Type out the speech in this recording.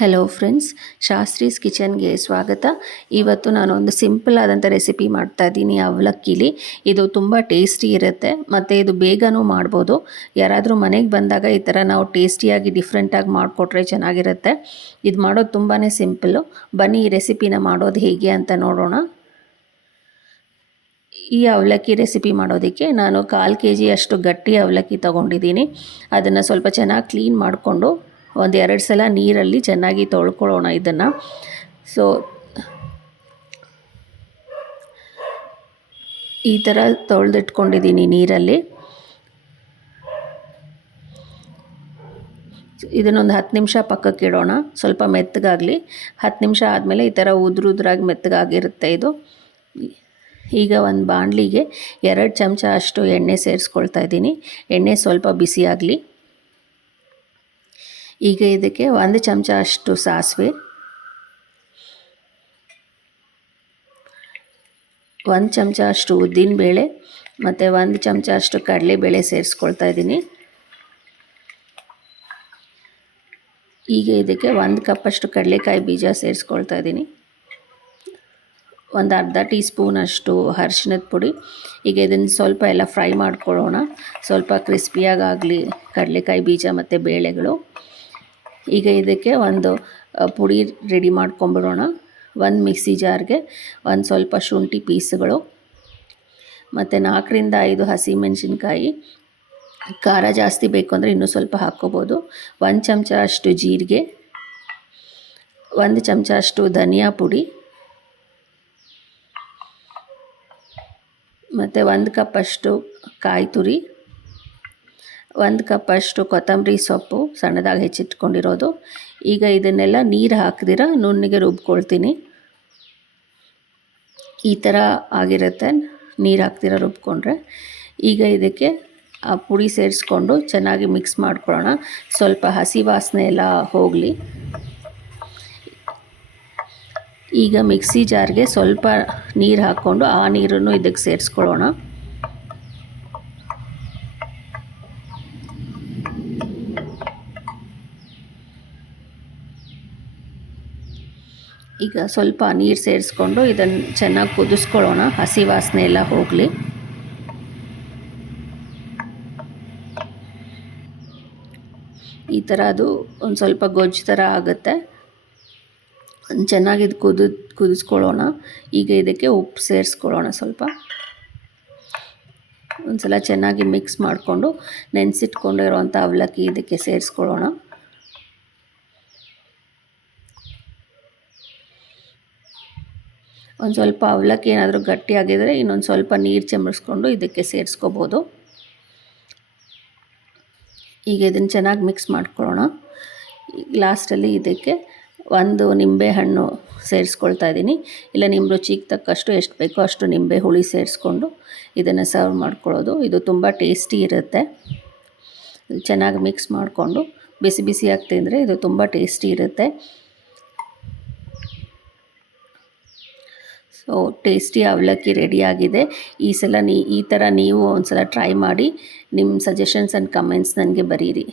Hello friends Shastri's ಕಿಚನ್ಗೆ ಸ್ವಾಗತ. ಇವತ್ತು ನಾನು ಒಂದು ಸಿಂಪಲ್ ಆದಂಥ ರೆಸಿಪಿ ಮಾಡ್ತಾ ಇದ್ದೀನಿ ಅವಲಕ್ಕಿಲಿ. ಇದು ತುಂಬ ಟೇಸ್ಟಿ ಇರುತ್ತೆ, ಮತ್ತು ಇದು ಬೇಗನೂ ಮಾಡ್ಬೋದು. ಯಾರಾದರೂ ಮನೆಗೆ ಬಂದಾಗ ಈ ಥರ ನಾವು ಟೇಸ್ಟಿಯಾಗಿ ಡಿಫ್ರೆಂಟಾಗಿ ಮಾಡಿಕೊಟ್ರೆ ಚೆನ್ನಾಗಿರುತ್ತೆ. ಇದು ಮಾಡೋದು ತುಂಬಾ ಸಿಂಪಲ್ಲು ಬನ್ನಿ ಈ ರೆಸಿಪಿನ ಮಾಡೋದು ಹೇಗೆ ಅಂತ ನೋಡೋಣ. ಈ ಅವಲಕ್ಕಿ ರೆಸಿಪಿ ಮಾಡೋದಕ್ಕೆ ನಾನು ಕಾಲು ಕೆ ಜಿ ಅಷ್ಟು ಗಟ್ಟಿ ಅವಲಕ್ಕಿ ತೊಗೊಂಡಿದ್ದೀನಿ. ಅದನ್ನು ಸ್ವಲ್ಪ ಚೆನ್ನಾಗಿ ಕ್ಲೀನ್ ಮಾಡಿಕೊಂಡು ಒಂದು ಎರಡು ಸಲ ನೀರಲ್ಲಿ ಚೆನ್ನಾಗಿ ತೊಳ್ಕೊಳ್ಳೋಣ ಇದನ್ನು. ಸೊ ಈ ಥರ ತೊಳೆದಿಟ್ಕೊಂಡಿದ್ದೀನಿ ನೀರಲ್ಲಿ. ಇದನ್ನೊಂದು ಹತ್ತು ನಿಮಿಷ ಪಕ್ಕಕ್ಕೆ ಇಡೋಣ, ಸ್ವಲ್ಪ ಮೆತ್ತಗಾಗಲಿ. ಹತ್ತು ನಿಮಿಷ ಆದಮೇಲೆ ಈ ಥರ ಉದ್ರುದ್ರಾಗಿ ಮೆತ್ತಗಾಗಿರುತ್ತೆ ಇದು. ಈಗ ಒಂದು ಬಾಣಲಿಗೆ ಎರಡು ಚಮಚ ಅಷ್ಟು ಎಣ್ಣೆ ಸೇರಿಸ್ಕೊಳ್ತಾ ಇದ್ದೀನಿ. ಎಣ್ಣೆ ಸ್ವಲ್ಪ ಬಿಸಿಯಾಗಲಿ. ಈಗ ಇದಕ್ಕೆ ಒಂದು ಚಮಚ ಅಷ್ಟು ಸಾಸಿವೆ. ಒಂದು ಚಮಚ ಅಷ್ಟು ಉದ್ದಿನಬೇಳೆ ಮತ್ತು ಒಂದು ಚಮಚ ಅಷ್ಟು ಕಡಲೆಬೇಳೆ ಸೇರಿಸ್ಕೊಳ್ತಾ ಇದ್ದೀನಿ. ಈಗ ಇದಕ್ಕೆ ಒಂದು ಕಪ್ಪಷ್ಟು ಕಡಲೆಕಾಯಿ ಬೀಜ ಸೇರಿಸ್ಕೊಳ್ತಾ ಇದ್ದೀನಿ. ಒಂದು ಅರ್ಧ ಟೀ ಸ್ಪೂನಷ್ಟು ಅರಿಶಿನದ ಪುಡಿ. ಈಗ ಇದನ್ನು ಸ್ವಲ್ಪ ಎಲ್ಲ ಫ್ರೈ ಮಾಡ್ಕೊಳ್ಳೋಣ. ಸ್ವಲ್ಪ ಕ್ರಿಸ್ಪಿಯಾಗಲಿ ಕಡಲೆಕಾಯಿ ಬೀಜ ಮತ್ತು ಬೇಳೆಗಳು. ಈಗ ಇದಕ್ಕೆ ಒಂದು ಪುಡಿ ರೆಡಿ ಮಾಡ್ಕೊಂಬಿಡೋಣ. ಒಂದು ಮಿಕ್ಸಿ ಜಾರ್ಗೆ ಒಂದು ಸ್ವಲ್ಪ ಶುಂಠಿ ಪೀಸ್ಗಳು. ಮತ್ತು ನಾಲ್ಕರಿಂದ ಐದು ಹಸಿಮೆಣಸಿನ್ಕಾಯಿ ಖಾರ ಜಾಸ್ತಿ ಬೇಕು ಅಂದರೆ ಇನ್ನೂ ಸ್ವಲ್ಪ ಹಾಕ್ಕೋಬೋದು. ಒಂದು ಚಮಚ ಅಷ್ಟು ಜೀರಿಗೆ. ಒಂದು ಚಮಚ ಅಷ್ಟು ಧನಿಯಾ ಪುಡಿ. ಮತ್ತು ಒಂದು ಕಪ್ಪಷ್ಟು ಕಾಯಿ ತುರಿ. ಒಂದು ಕಪ್ಪಷ್ಟು ಕೊತ್ತಂಬರಿ ಸೊಪ್ಪು ಸಣ್ಣದಾಗಿ ಹೆಚ್ಚಿಟ್ಕೊಂಡಿರೋದು. ಈಗ ಇದನ್ನೆಲ್ಲ ನೀರು ಹಾಕಿದಿರ ನುಣ್ಣಿಗೆ ರುಬ್ಕೊಳ್ತೀನಿ. ಈ ಥರ ಆಗಿರುತ್ತೆ. ನೀರು ಹಾಕ್ದಿರ ರುಬ್ಕೊಂಡ್ರೆ. ಈಗ ಇದಕ್ಕೆ ಆ ಪುಡಿ ಸೇರಿಸ್ಕೊಂಡು ಚೆನ್ನಾಗಿ ಮಿಕ್ಸ್ ಮಾಡ್ಕೊಳ್ಳೋಣ. ಸ್ವಲ್ಪ ಹಸಿ ವಾಸನೆ ಎಲ್ಲ ಹೋಗಲಿ. ಈಗ ಮಿಕ್ಸಿ ಜಾರ್ಗೆ ಸ್ವಲ್ಪ ನೀರು ಹಾಕ್ಕೊಂಡು ಆ ನೀರನ್ನು ಇದಕ್ಕೆ ಸೇರಿಸ್ಕೊಳ್ಳೋಣ. ಈಗ ಸ್ವಲ್ಪ ನೀರು ಸೇರಿಸ್ಕೊಂಡು ಇದನ್ನು ಚೆನ್ನಾಗಿ ಕುದಿಸ್ಕೊಳ್ಳೋಣ. ಹಸಿ ವಾಸನೆ ಎಲ್ಲ ಹೋಗಲಿ. ಈ ಥರ ಅದು ಒಂದು ಸ್ವಲ್ಪ ಗೊಜ್ಜು ಥರ ಆಗುತ್ತೆ. ಚೆನ್ನಾಗಿ ಇದು ಕುದು, ಕುದಿಸ್ಕೊಳ್ಳೋಣ. ಈಗ ಇದಕ್ಕೆ ಉಪ್ಪು ಸೇರಿಸ್ಕೊಳ್ಳೋಣ ಸ್ವಲ್ಪ. ಒಂದು ಸಲ ಚೆನ್ನಾಗಿ ಮಿಕ್ಸ್ ಮಾಡಿಕೊಂಡು ನೆನೆಸಿಟ್ಕೊಂಡಿರೋಂಥ ಅವಲಕ್ಕಿ ಇದಕ್ಕೆ ಸೇರಿಸ್ಕೊಳ್ಳೋಣ. ಒಂದು ಸ್ವಲ್ಪ ಅವಲಕ್ಕಿ ಏನಾದರೂ ಗಟ್ಟಿಯಾಗಿದ್ದರೆ ಇನ್ನೊಂದು ಸ್ವಲ್ಪ ನೀರು ಚಮರಿಸ್ಕೊಂಡು ಇದಕ್ಕೆ ಸೇರಿಸ್ಕೋಬೋದು. ಈಗ ಇದನ್ನು ಚೆನ್ನಾಗಿ ಮಿಕ್ಸ್ ಮಾಡ್ಕೊಳ್ಳೋಣ. ಲಾಸ್ಟಲ್ಲಿ ಇದಕ್ಕೆ ಒಂದು ನಿಂಬೆ ಹಣ್ಣು ಸೇರಿಸ್ಕೊಳ್ತಾ ಇದ್ದೀನಿ ಇಲ್ಲ ನಿಮ್ಮ ರುಚಿಗೆ ತಕ್ಕಷ್ಟು ಎಷ್ಟು ಬೇಕೋ ಅಷ್ಟು ನಿಂಬೆ ಹುಳಿ ಸೇರಿಸ್ಕೊಂಡು ಇದನ್ನು ಸರ್ವ್ ಮಾಡ್ಕೊಳ್ಳೋದು. ಇದು ತುಂಬ ಟೇಸ್ಟಿ ಇರುತ್ತೆ. ಚೆನ್ನಾಗಿ ಮಿಕ್ಸ್ ಮಾಡಿಕೊಂಡು ಬಿಸಿ ಬಿಸಿಯಾಗಿ ತಿಂದರೆ ಇದು ತುಂಬ ಟೇಸ್ಟಿ ಇರುತ್ತೆ. ಸೊ ಟೇಸ್ಟಿ ಅವಲಕ್ಕಿ ರೆಡಿಯಾಗಿದೆ. ಈ ಸಲ ನೀ ಈ ಥರ ನೀವು ಒಂದು ಸಲ ಟ್ರೈ ಮಾಡಿ ನಿಮ್ಮ ಸಜೆಷನ್ಸ್ ಆ್ಯಂಡ್ ಕಮೆಂಟ್ಸ್ ನನಗೆ ಬರೀರಿ.